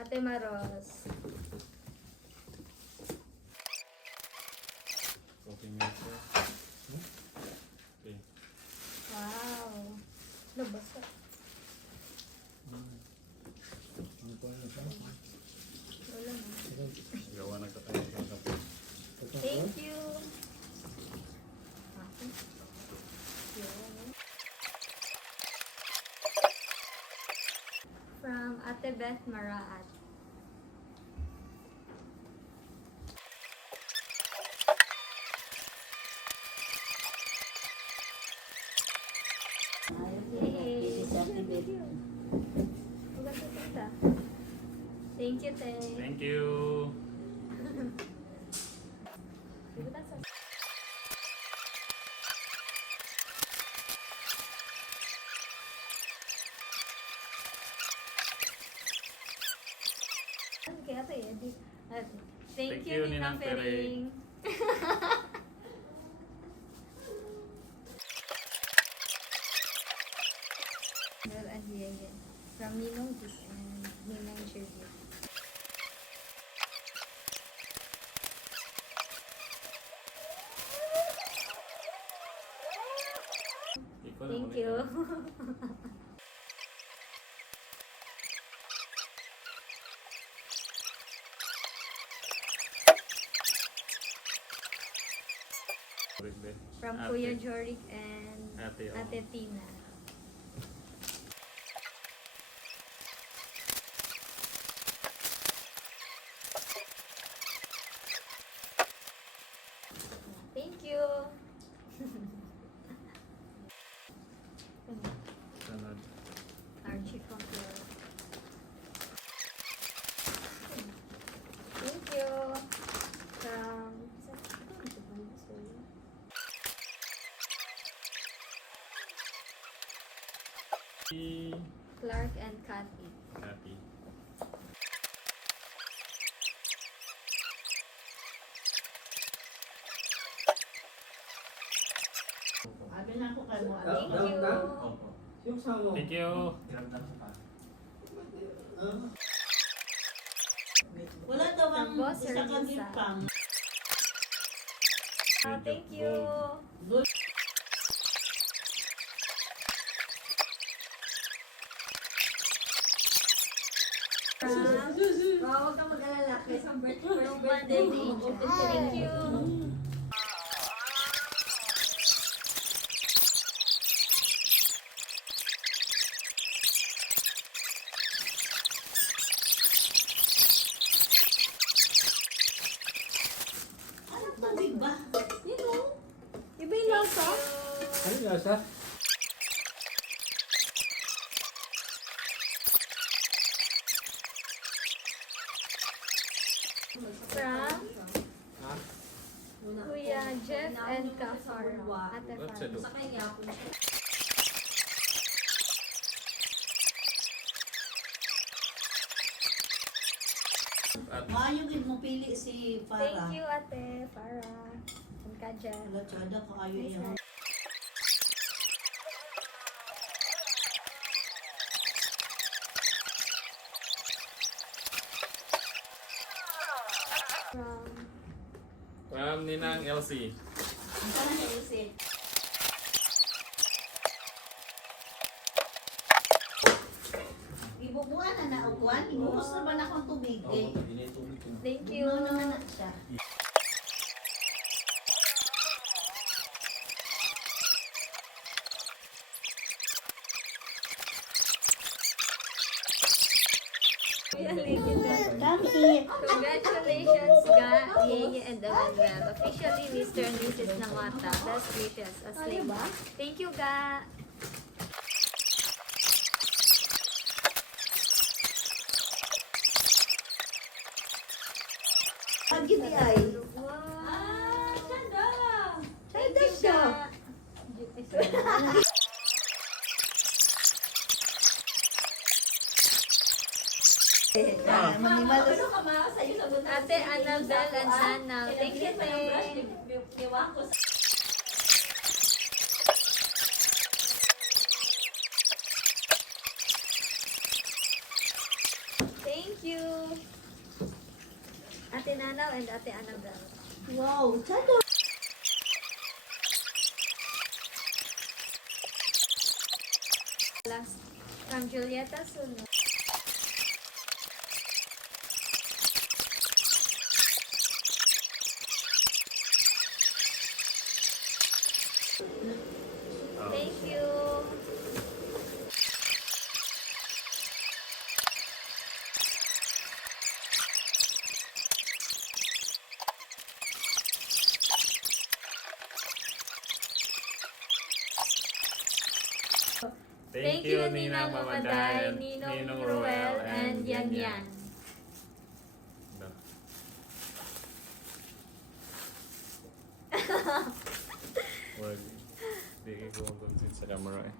Ate Maros. Coffee maker. Okay. Wow. Nabasa. Wala na. Gawa na ka tayo ng kape. Thank you. Okay. Yun. From Ate Beth Maraat. Yay! Thank you, Te. Thank you. Kaya Ate, Thank you, Ninang Pering. Well, again, from Ninong Dick and Ninang Shirley. Thank you. From Kuya Jorik and Ate Tina. Thank you. Archie Conqueror. Thank you. From Clark and Kathy. Happy. Abi na ako kay mo. Thank you. Thank you. Wala daw ang Boss isa ka Erlisa. gipang. Thank you. Huwag kang mag-alala. Kaysa birthday angel. Thank you. Ano tubig ba? Iba yung lasa? Ano lasa? From Ha? Kuya Jeff and Kafara. Ate What's it? Farah. Sa kanya po siya. Maayo gid mo pili si Farah. Thank you, Ate Farah. And ka Jeff. Wala tsada kaayo yan. From Ninang Elsie. Ang kana niya isi. Ibubuan na na ugwan. Ibuhos na ba na akong tubig eh. Thank you. Ano naman na siya. Kuya Ligid. Dami. Congratulations, Ga, Yeye, and Emmanuel. Officially, Mr. and Mrs. Namata. Best wishes. Asleep. Thank you, Ga. Pagi di ay. Wow. Chanda! Thank Chanda you, siya. Ga. Manimalos. Ano ka ma? Sa'yo sagot na. Ate Annabel and Sana. Thank you, Te. Diwa ko sa... Thank you. Ate Nanaw and Ate Annabelle. Wow, tsado. Last from Julieta Suno. Thank you. Thank you, Ninang Mamaday, Ninong Roel, and Yan Yan. Wag. Di ko mag-consit sa camera eh.